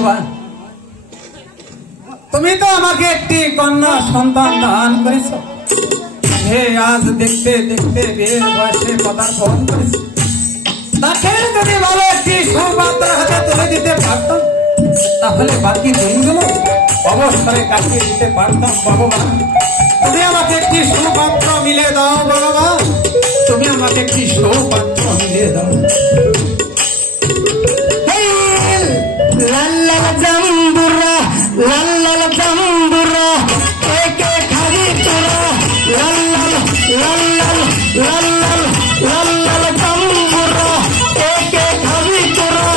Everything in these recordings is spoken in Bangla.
ভগবান, তুমি তো আমাকে একটি কন্যা সন্তান দান করেছ। হে আজ দেখতে দেখতে বিয়ের বয়সে পদার্পণ করেছে, তাকে যদি ভালো একটি সুপাত্র হাতে তুলে দিতে পারতাম, তাহলে বাকি দিনগুলো অবসরে কাটিয়ে দিতে পারতাম। ভগবান, তুমি আমাকে একটি সুপাত্র মিলে দাও। ভগবান, তুমি আমাকে একটি সুপাত্র মিলে দাও। লাল্লাল জাম্বুরা লাল্লাল জাম্বুরা একে খালি তোরা লাল্লাল লাল্লাল লাল্লাল লাল্লাল জাম্বুরা একে খালি তোরা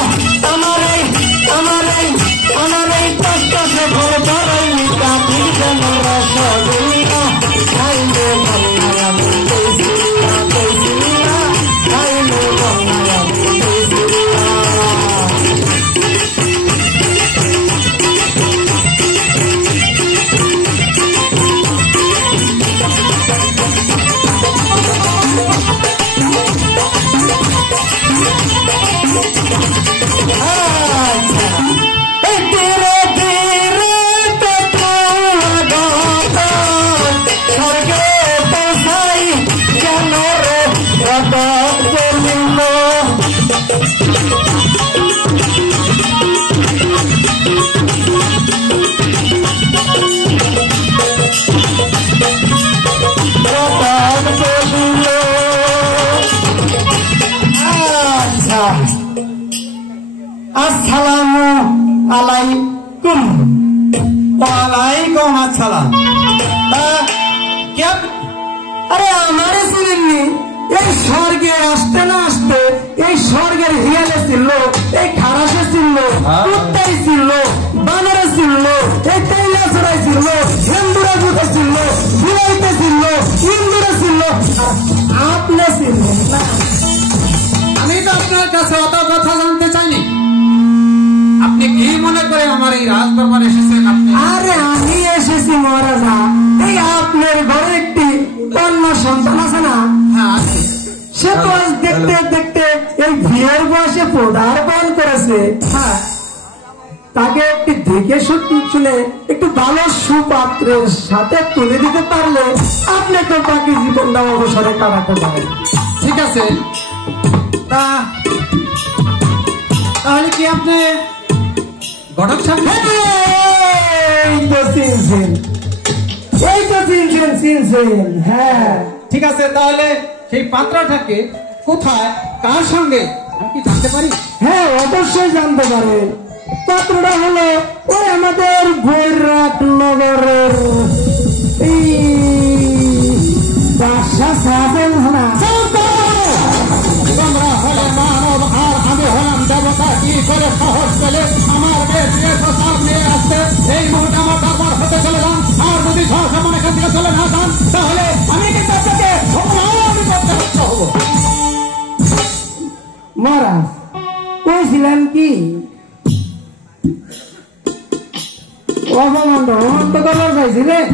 আমার এই কষ্ট সে ভরে ধরাই কাটি যেন রসগোল্লা খাইলে বাংলা বলতেছিলা বলছিলা খাইলে বাংলা বলতেছিলা। আসসালামু আলাইকুম। ওয়ালাইকুম আসসালাম। আরে আমারে চিনেননি? এই স্বর্গে আসতে না আসতে এই স্বর্গের হিয়ালে ছিল, এই খারাসে ছিল, কুত্তাই ছিল, বানরে ছিল, এই তেইলা চড়াই ছিল, হিন্দুরা বুঝে ছিল, বুড়াইতে ছিল, হিন্দুরা ছিল, আপনি ছিলেন না। আমি তো আপনার কাছে অত কথা জানতে চাইনি। আপনি কি মনে করে আমার এই রাজদরবারে এসেছেন? আপনি আরে আমি এসেছি মহারাজা, এই আপনার ঘরে একটি কন্যা সন্তান আছে না? হ্যাঁ, সে তো আজ দেখতে দেখতে এই বিয়ের বয়সে পদার্পণ করেছে। হ্যাঁ, তাকে একটি দেখে শুনে একটু ভালো সুপাত্রের সাথে তুলে দিতে পারলে আপনি তো বাকি জীবনটা অবসরে কাটাতে পারেন। ঠিক আছে। তাহলে কি আপনি ঘটক সাহেব? এই তো চিনছেন, এই তো চিনছেন। হ্যাঁ, ঠিক আছে। তাহলে সেই পাত্রটাকে কোথায়, কার সঙ্গে, আমি কি জানতে পারি? হ্যাঁ, অবশ্যই জানতে পারেন। পাত্রটা হলো ওই আমাদের বৈরাট নগরের এই বাদশাহ শাহজাহান না। তোমরা হলে মানব আর আমি হলাম দেবতা, কি করে সাহস পেলে আমার বিয়ের প্রস্তাব নিয়ে আসতে? এই মুহূর্তে আমার দরবার হতে চলে যান, আর যদি সহসা মনে এখান থেকে চলে না যান, তাহলে আমি কিন্তু আপনাকে করতে হবো। মহারাজ কইছিলেন কি অপমান্ড অন্ত করার চাইছিলেন?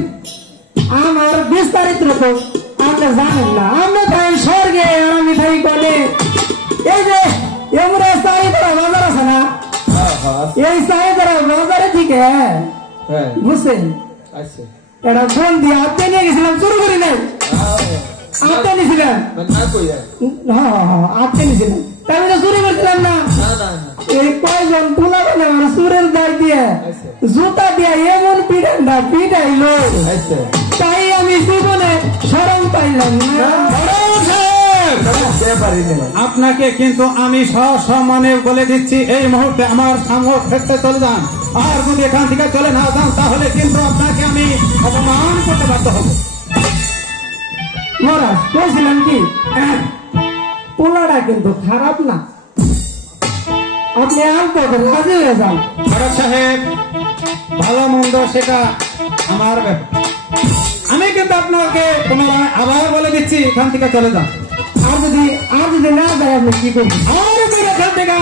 আমার বিস্তারিত তো আপনি জানেন না। আমরা তাই স্বর্গে আর আমি তাই বলে এই যে এমরা চাহিদারা বাজার আছে না, এই চাহিদারা বাজারে থেকে বুঝছেন এটা ফোন দিয়ে আপনি নিয়ে গেছিলাম, শুরু করি নাই আপনি নিয়েছিলেন। হ্যাঁ আপনি নিয়েছিলেন, তাই আমি চুরি করছিলাম না। এই কয়জন পোলা বলে সুরের দায় দিয়ে জুতা দিয়ে এমন পিটাইলো, তাই আমি জীবনে শরম পাইলাম না। আপনাকে কিন্তু আমি সসম্মানে বলে দিচ্ছি, এই মুহূর্তে আমার সামনে ফেরতে চলে যান, আর যদি এখান থেকে চলে না যান তাহলে কিন্তু আপনাকে আমি অপমান করতে বাধ্য হব। মহারাজ বলছিলাম কি পোলাটা কিন্তু খারাপ না, আপনি আনতে রাজি হয়ে যান। ভরত সাহেব, ভালো মন্দ সেটা আমার ব্যাপার, আমি কিন্তু আপনাকে পুনরায় আবার বলে দিচ্ছি এখান থেকে চলে যান। আর যদি না যায় আপনি কি করবেন? আর যদি এখান থেকে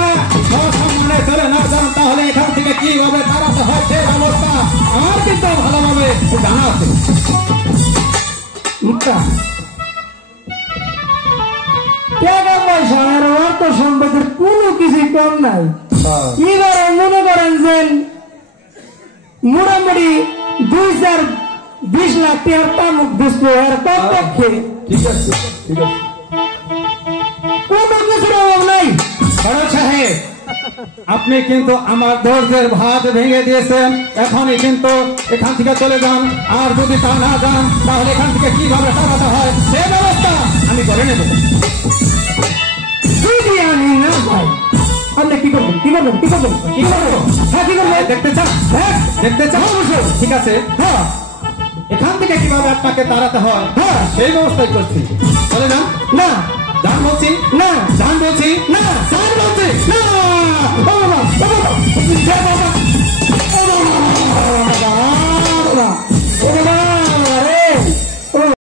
সসম্মানে চলে না যান তাহলে এখান থেকে কিভাবে তাড়াতে হয় সেই অবস্থা আমার কিন্তু ভালোভাবে জানা আছে। টাকা পয়সা আর অর্থ সম্পদের কোনো কিছুই কম নাই। হ্যাঁ। এবার মনে করেন যে মোটামুটি 2-20 লাখ টাকার তামুক দিচ্ছে আর কমপক্ষে ঠিক আছে ঠিক আছে। কোনো কিছুর অভাব নাই। বড় সাহেব, আপনি কিন্তু আমার ধৈর্যের ভাত ভেঙে দিয়েছেন। এখনই কিন্তু এখান থেকে চলে যান, আর যদি তা না যান তাহলে এখান থেকে কিভাবে টাকাটা হয় সে ব্যবস্থা আমি করে নেব। যদি আমি না যাই আপনি কি করবেন? কি করবেন? কি করবেন? কি করবো? হ্যাঁ, কি করবেন? দেখতে চান? হ্যাঁ, দেখতে চান? অবশ্যই। ঠিক আছে, হ্যাঁ, এখান থেকে কিভাবে আপনাকে তাড়াতে হয় হ্যাঁ। সেই ব্যবস্থাই করছি। চলে যান। না, যান বলছি, না, যান বলছি, না, যান বলছি। না।